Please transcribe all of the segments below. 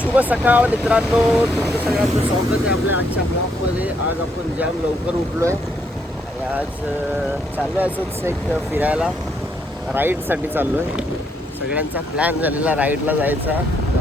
शुभ सकाळ मित्रांनो. तुमचं सगळ्यांचं स्वागत आहे आपल्या आजच्या ब्लॉगमध्ये. आज आपण जाम लवकर उठलो. आहे आणि आज चाललो आहे असंच एक फिरायला. राईडसाठी चाललो आहे सगळ्यांचा प्लॅन झालेला राईडला जायचा.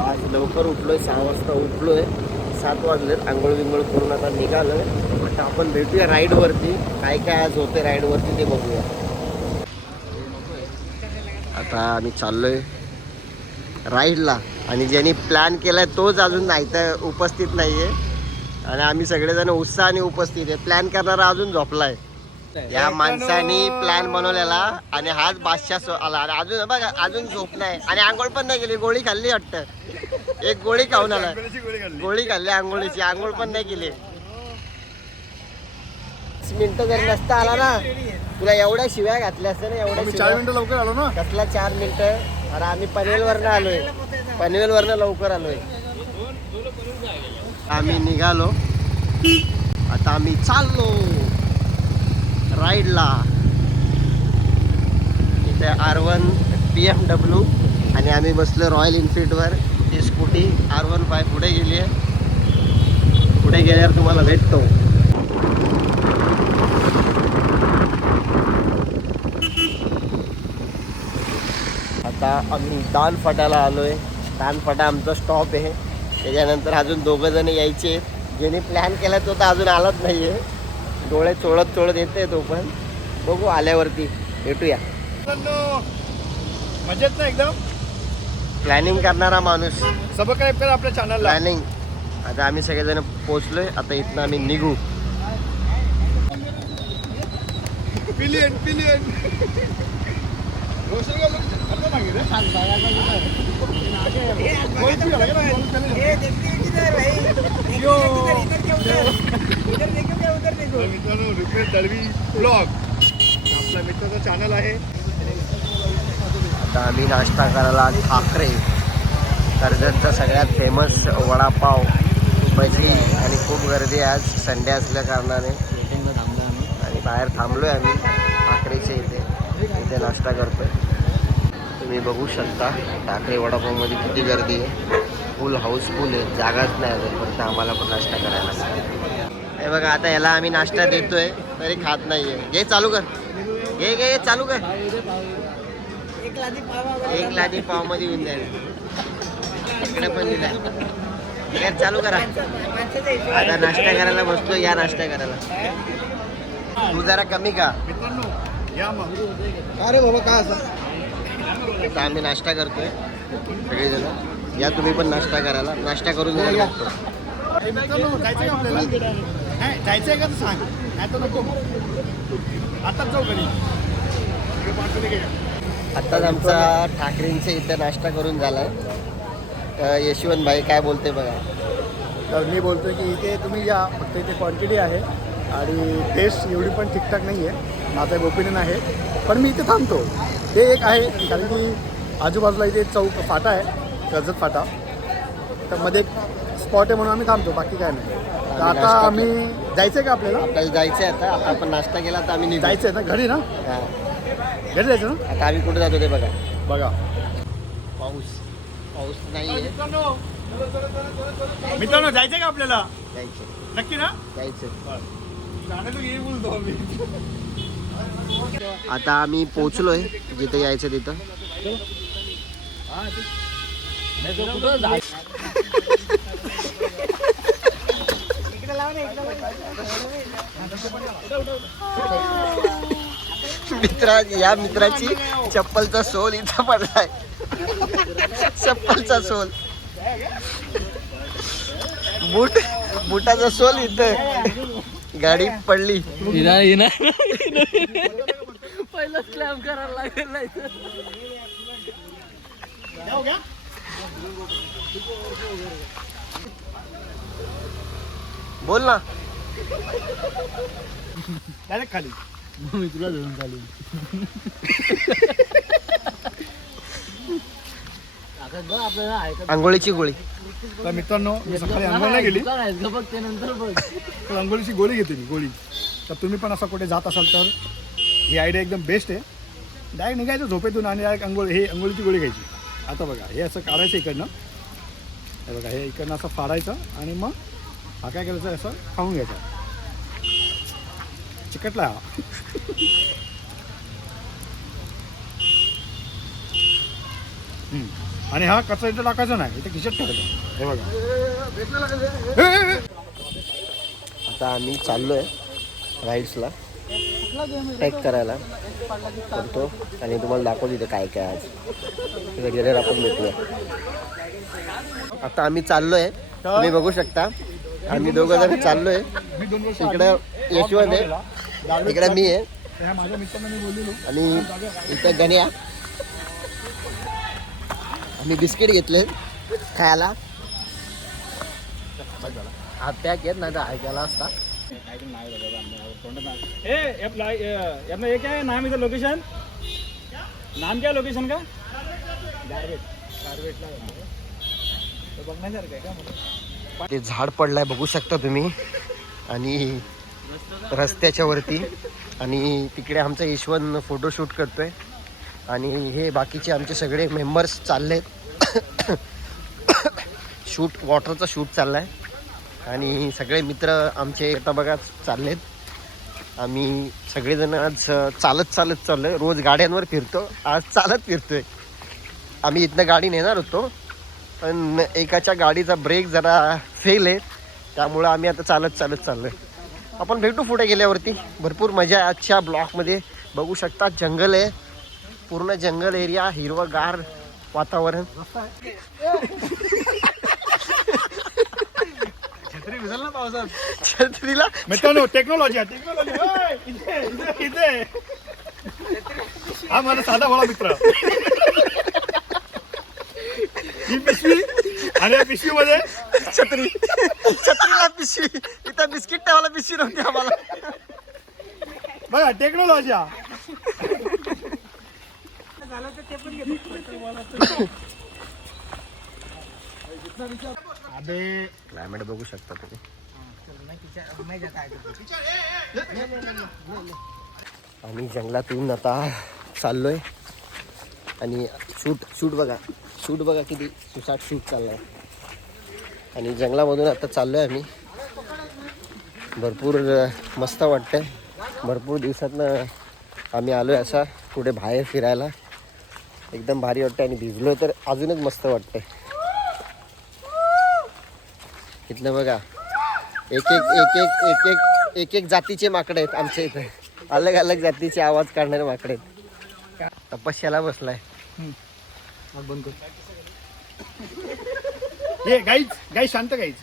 आज लवकर उठलो आहे सहा वाजता उठलो आहे सात वाजलेत आंघोळ बिंघोळ करून आता निघालो आहे आता आपण भेटूया राईडवरती. काय काय आज होते राईडवरती ते बघूया. आता आम्ही आहे राईडला. आणि ज्यांनी प्लॅन केलाय तोच अजून नाही तर उपस्थित नाहीये. आणि आम्ही सगळेजण उत्साहाने उपस्थित आहे. प्लॅन करणारा अजून झोपलाय. या माणसाने प्लॅन बनवलेला आणि हाच बादशाह आला. आणि अजून बघा अजून झोप नाही. आणि आंघोळ पण नाही केली. गोळी खाल्ली वाटतं. एक गोळी खाऊन आला. गोळी खाल्ली आंघोळीची. आंघोळ पण नाही केली. मिनिटं जर नसता आला ना तुला एवढ्या शिव्या घातल्या असत्या ना एवढ्या चार मिनिटं लवकर आलो ना. कसला चार मिनिटं? अरे आम्ही पनवेलवरनं आलोय. पनवेलवरनं लवकर आलोय. आम्ही निघालो. आता आम्ही चाललो. राईडला इथे R one B M W आणि आम्ही बसलो रॉयल इन्फिल्डवर ती स्कूटी आर वन फाय पुढे गेली आहे. पुढे गेल्यावर तुम्हाला भेटतो. आता आम्ही दानफटाला आलो आहे दानफटा आमचा स्टॉप आहे. त्याच्यानंतर अजून दोघं जण यायचे. ज्याने प्लॅन केला तो तर अजून आलाच नाही आहे डोळे चोळत चोळत येते तो पण. बघू आल्यावरती. भेटूया. मजेत ना एकदम? प्लॅनिंग करणारा माणूस. सबस्क्राईब करा आपल्या चॅनलला प्लॅनिंग आता आम्ही सगळेजण पोचलोय आता इथनं आम्ही निघू. पिलियन पिलियन चॅनल आहे आता आम्ही नाश्ता करायला ठाकरे कर्जतचा सगळ्यात फेमस वडापाव भजी आणि खूप गर्दी आज. संडे असल्या कारणाने. आणि बाहेर थांबलोय आम्ही ठाकरेच्या इथे नाश्ता करतोय. तुम्ही बघू शकता ठाकरे वडापावमध्ये किती गर्दी आहे. फुल हाऊसफुल आहे. जागाच नाही आहे फक्त आम्हाला पण नाश्ता करायला. हे बघा आता याला आम्ही नाश्ता देतोय तरी खात नाही आहे घे चालू कर. घे घे चालू कर. एक लादी पावमध्ये येऊन जाईल. इकडे पण दिलाय चालू करा. आता नाश्ता करायला बसतो या नाश्ता करायला. तू जरा कमी का अरे बाबा काय असं? आता आम्ही नाश्ता करतोय सगळेजण. या तुम्ही पण नाश्ता करायला. नाश्ता करून जायला मित्रांनो जायचंय का का सांग? नाही तर नको. आताच जाऊ घरी. आत्ताच आमचा ठाकरेंच्या इथं नाश्ता करून झालाय. तर यशवंत भाई काय बोलते बघा. तर मी बोलतो की इथे तुम्ही या फक्त इथे क्वांटिटी आहे. आणि टेस्ट एवढी पण ठीकठाक नाही आहे माझा एक ओपिनियन आहे. पण मी इथे थांबतो. ते एक आहे कारण की आजूबाजूला इथे चौक फाटा आहे कर्जत फाटा. तर मध्ये एक स्पॉट आहे म्हणून आम्ही थांबतो बाकी काय नाही. तर आता आम्ही जायचं आहे का आपल्याला? आपल्याला जायचं आहे आता. आता आपण नाश्ता केला तर आम्ही निघू. जायचं आहे ना? घरी ना? हा. घरी जायचं ना? आता आम्ही कुठे जातो ते बघा. बघा. पाऊस. पाऊस नाही आहे. मित्रांनो जायचं का आपल्याला? जायचं नक्की ना? जायचं आता आम्ही पोचलोय जिथे यायचं तिथं. मित्रा या मित्राची चप्पलचा सोल इथं पडलाय. चप्पलचा सोल. बूट बुटाचा सोल इथं. गाडी पडली. पहिलाच क्लॅम करायला लागेल बोल ना. डायरेक्ट खाली. मी तुला धरून ऐकत आंघोळीची गोळी. तर मित्रांनो मी सकाळी अंघोळ नाही गेली. तर अंघोळीची गोळी घेते मी गोळी. तर तुम्ही पण असं कुठे जात असाल तर ही आयडिया एकदम बेस्ट आहे. डायरेक्ट निघायचं झोपेतून आणि डायरेक्ट अंघोळ हे अंघोळीची गोळी घ्यायची. आता बघा हे असं काढायचं इकडनं. हे बघा हे इकडनं असं फाडायचं आणि मग हा काय करायचं असं खाऊन घ्यायचा. चिकटला हा. हम्म. आणि हा कचरा इथं टाकायचा नाही इथे खिचत ठेवायचा. हे बघा. आता आम्ही चाललोय राईड्सला. ट्रेक करायला. करतो. आणि तुम्हाला दाखवतो इथे काय काय आज वगैरे आपण भेटूया. आता आम्ही चाललोय. तुम्ही बघू शकता. आम्ही दोघं जण दोन वर्ष इकडं यशवंत आहे. आहे इकडे मी आहे. आणि इथं गण्या. आम्ही बिस्किट घेतले खायला. हा पॅक येत नाही तर ऐकायला असता. ए अपना ये क्या है नाम इधर लोकेशन नाम क्या है लोकेशन का? ते झाड पडलाय बघू शकता तुम्ही. आणि रस्त्याच्या वरती. आणि तिकडे आमचा यशवंत फोटोशूट करतोय. आणि हे बाकीचे आमचे सगळे मेंबर्स चाललेत. शूट वॉटरचा शूट चालला आहे आणि सगळे मित्र आमचे आता बघा चाललेत. आम्ही सगळेजण आज चालत चालत चाललोय. रोज गाड्यांवर फिरतो. आज चालत फिरतो आहे आम्ही इथनं गाडी नेणार होतो. पण एकाच्या गाडीचा ब्रेक जरा फेल आहे. त्यामुळं आम्ही आता चालत चालत चाललो आहे आपण भेटू पुढे गेल्यावरती. भरपूर मजा आहे आजच्या ब्लॉकमध्ये बघू शकता जंगल आहे. पूर्ण जंगल एरिया हिरवगार वातावरण. छत्री भिजल ना पावसात. छत्रीला? मित्रांनो टेक्नॉलॉजी आहे. टेक्नॉलॉजी इथे इथे इथे. हा माझा साधा भोळा मित्र. ही पिशवी आणि या पिशवीमध्ये छत्री. छत्रीला पिशवी. इथं बिस्किट ठेवायला पिशवी नव्हती आम्हाला. बघा टेक्नॉलॉजी हा. अबे. क्लायमेट बघू शकता तुम्ही. आम्ही जंगलातून आता चाललोय. आणि शूट शूट बघा. शूट बघा किती सुसाट शूट चाललाय. आणि जंगलामधून आता चाललोय आम्ही. भरपूर मस्त वाटतंय. भरपूर दिवसातनं आम्ही आलोय असा कुठे बाहेर फिरायला. एकदम भारी वाटतं आणि भिजलो तर अजूनच मस्त वाटतंय. इथलं बघा. एक एक एक एक एक एक एक एक जातीचे माकडे आहेत आमच्या इथे. अलग अलग जातीचे आवाज काढणारे माकडे आहेत. तपस्याला बसलाय. बंद कर. ये गाईच गाई शांत गाईच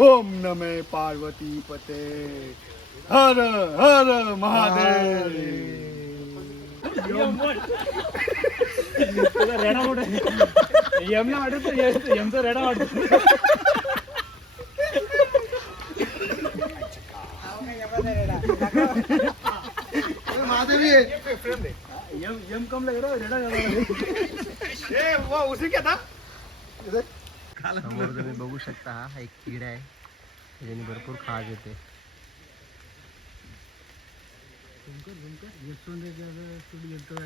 ओम नमे पार्वती पते। हर हर महादेव। यमला वाटत यमचा रेडा वाटत यम यम कम लग रहा है रेडा उसी क्या था? समोर तुम्ही बघू शकता हा एक किडा आहे. त्याच्याने भरपूर खाज येते.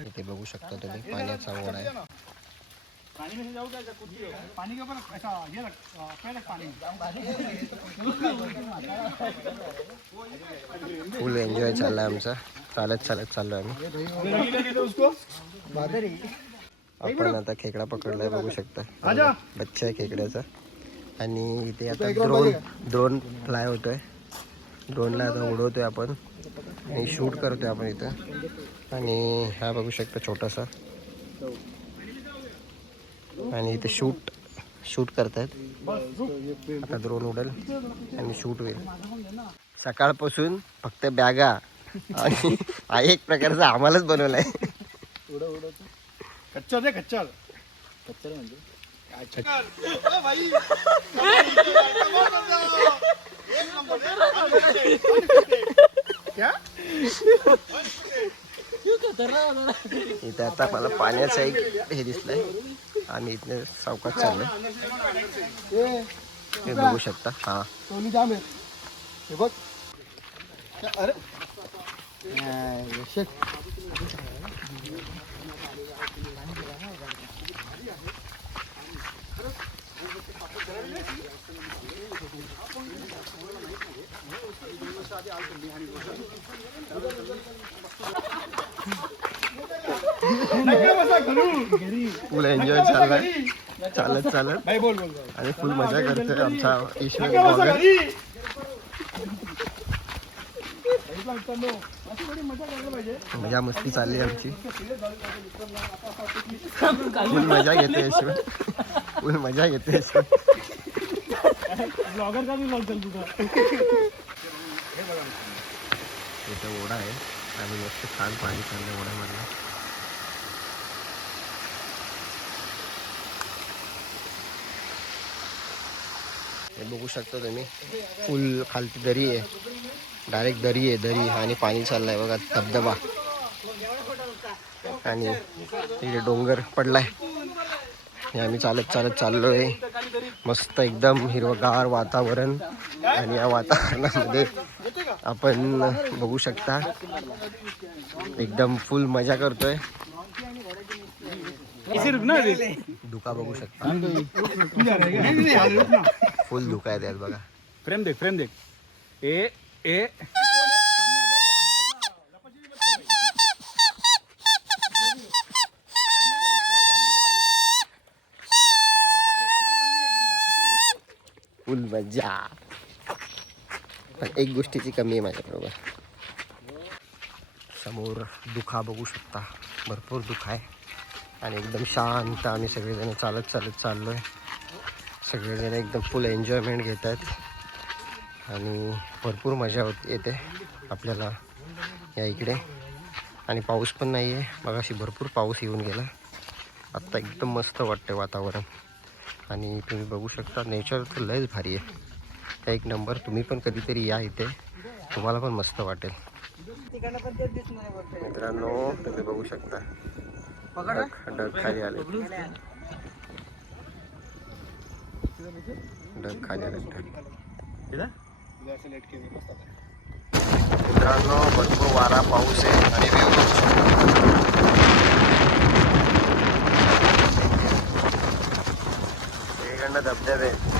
इथे बघू शकता तुम्ही पाण्याचा ओढ आहे. पानी में से जाओ क्या कुछ पानी के ऊपर ऐसा ये रख पैर पानी फुल एन्जॉय चाललाय आमचा. चालत चालत चाललोय आम्ही. लगी लगी उसको आपण आता खेकडा पकडलाय बघू शकता. बच्चा आहे खेकड्याचा. आणि इथे आता ड्रोन ड्रोन फ्लाय होतोय. ड्रोनला आता उडवतोय आपण. आणि शूट करतोय आपण इथं. आणि हा बघू शकता छोटासा. आणि इथे शूट शूट करतायत. आता ड्रोन उडेल आणि शूट होईल. सकाळपासून फक्त बॅगा. आणि हा एक प्रकारचा आम्हालाच बनवलाय. कच्चर रे कच्चर कच्चर म्हणजे? क्या? इथे आता मला पाण्याचं एक हे दिसलंय. आम्ही इथले चौकात चाललोय. हे बघू शकता. हा. सोनी जाम आहे. हे बघ. अरे. फुल एन्जॉय चाललाय. चालत चालत. भाई बोल बोल. बोल. आणि फुल मजा करतोय आमचा ईश्वर नका बसा ब्लॉगर घरी. इथला मित्रांनो, अशी थोडी मजा करायला पाहिजे मजा मस्ती चालली आमची. फुल मजा घेते ईश्वर. फुल मजा घेते ईश्वर. ब्लॉगर का मी ब्लॉग चल तुझा? इथं ओढा आहे. आणि मस्त छान पाणी चाललंय ओढ्यामधलं हे बघू शकता तुम्ही फुल खालती दरी आहे. डायरेक्ट दरी आहे दरी आणि पाणी चाललंय बघा धबधबा. आणि तिथे डोंगर पडलाय. हे आम्ही चालत चालत चाललोय. मस्त एकदम हिरवगार वातावरण आणि या वातावरणामध्ये आपण बघू शकता. एकदम फुल मजा करतोय. धुका बघू शकता. फुल धुका आहे त्यात बघा. फ्रेम देख फ्रेम देख. ए ए. फुल मजा. पण एक गोष्टीची कमी आहे माझ्याबरोबर. समोर दुखा बघू शकता. भरपूर दुखा आहे. आणि एकदम शांत आम्ही सगळेजण चालत चालत चाललो आहे सगळेजण एकदम फुल एन्जॉयमेंट घेत आहेत. आणि भरपूर मजा होत येते आपल्याला या इकडे. आणि पाऊस पण नाही आहे मगाशी भरपूर पाऊस येऊन गेला. आत्ता एकदम मस्त वाटतं वातावरण. आणि तुम्ही बघू शकता नेचर तर लयच भारी आहे. एक नंबर. तुम्ही पण कधीतरी या इथे. तुम्हाला पण मस्त वाटेल. मित्रांनो तुम्ही बघू शकता. ढग खाली आले. ढग खाली आले. मित्रांनो भरपूर वारा पाऊस आहे आणि धबधबे आहेत.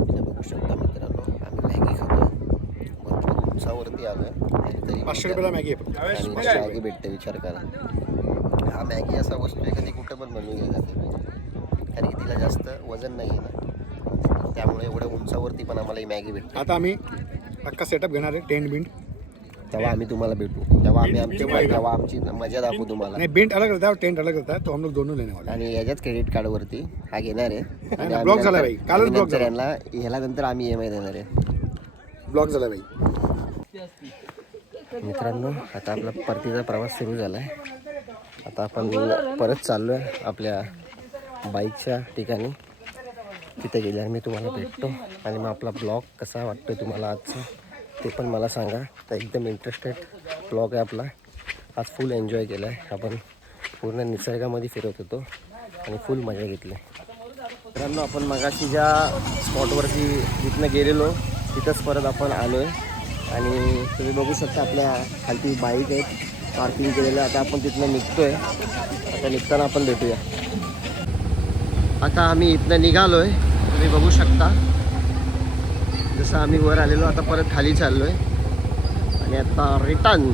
इथे बघू शकता मित्रांनो आम्ही मॅगी खातो उंचावरती आलोय तरी पाचशे रुपयाला मॅगी आहे फक्त. आणि मॅगी भेटते विचार करा हा मॅगी असा वस्तू आहे कधी कुठं पण बनवली जाते कारण की तिला जास्त वजन नाही आहे ना त्यामुळे एवढ्या उंचावरती पण आम्हाला ही मॅगी भेटते आता आम्ही अख्खा सेटअप घेणार आहे. टेंट बिंट. तेव्हा आम्ही तुम्हाला भेटू. तेव्हा आम्ही आमची तेव्हा आमची मजा दाखवू तुम्हाला. नहीं बेंट अलग रहता है और टेंट अलग रहता है तो हम लोग दोनों लेने वाले आणि याच्याच क्रेडिट कार्डवरती हा घेणार आहे. आणि आम्ही ब्लॉक झाला नंतर- भाई. कालच आम्ही ब्लॉक नंतर झाला. यांना ह्याला नंतर आम्ही ई एम आय देणार आहे. ब्लॉक झाला भाई. मित्रांनो आता आपला परतीचा प्रवास सुरू झाला आहे आता आपण परत चाललो आहे आपल्या बाईकच्या ठिकाणी. तिथे गेल्यावर मी तुम्हाला भेटतो आणि मग आपला ब्लॉग कसा वाटतो तुम्हाला आजचा ते पण मला सांगा. तर एकदम इंटरेस्टेड ब्लॉग आहे आपला. आज फुल एन्जॉय केला आहे आपण पूर्ण निसर्गामध्ये फिरत होतो आणि फुल मजा घेतली. मित्रांनो आपण मगाशी ज्या स्पॉटवरती जिथनं गेलेलो तिथंच परत आपण आलो आहे आणि तुम्ही बघू शकता आपल्या खालती बाईक आहेत. पार्किंग केलेलं. आता आपण तिथनं निघतो आहे आता निघताना आपण भेटूया. आता आम्ही इथनं निघालो आहे तुम्ही बघू शकता. जसं आम्ही वर आलेलो आता परत खाली चाललो आहे आणि आता रिटर्न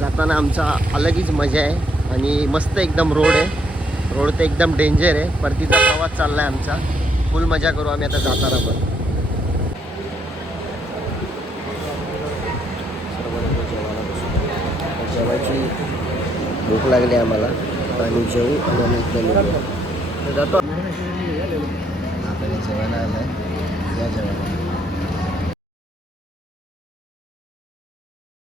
जाताना आमचा अलगीच मजा आहे. आणि मस्त एकदम रोड आहे. रोड तर एकदम डेंजर आहे. परतीचा प्रवास चालला आहे आमचा. फुल मजा करू आम्ही आता जाताना पण. जेवायची भूक लागली आम्हाला. आम्ही जेवू आणि जातो. आता जेवायला आलं आहे या जेवायला.